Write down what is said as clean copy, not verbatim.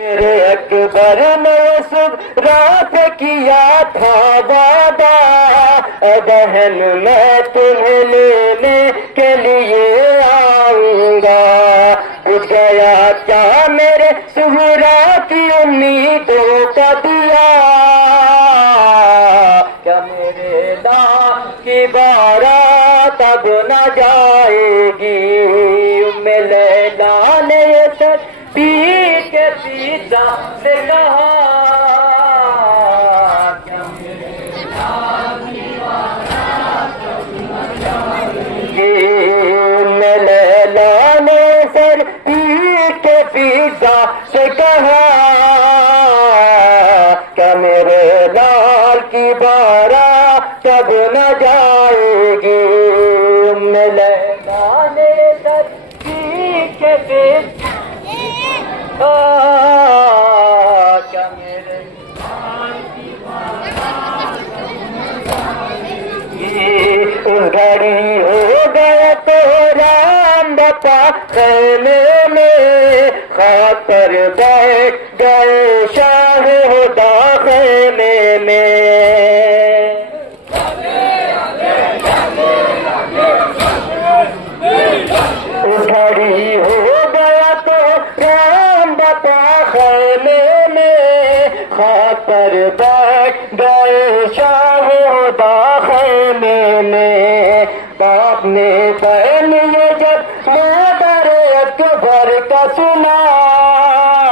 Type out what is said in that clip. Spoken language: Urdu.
میرے اکبر نے رات کیا تھا وعدہ، بہن میں تمہیں لینے کے لیے آؤں گا، بجھ گیا کیا میرے سہرا کی امیدوں کا دیا، کیا میرے لال کی بارات اب نہ جائے گی، لیلا نے یہ سر پی کے پیتا سے کہا، کیا میرے لال کی بارات اب نہ جائے گی، لیلا نے سر پی کے پیتا سے کہا، کیا میرے لال کی بارات اب نہ جائے گی، لیلا نے سر پی کے پیتا کیا میرے گھڑی ہو گیا تو رام بتا خیمے میں، خاطر بیٹھ گئے شاہ ہدا خیمے میں، گھڑی ہو گیا تو رام بتا خیمے میں، خاطر بیٹھ گئے شاہ ہدا خیمے میں، باپ نے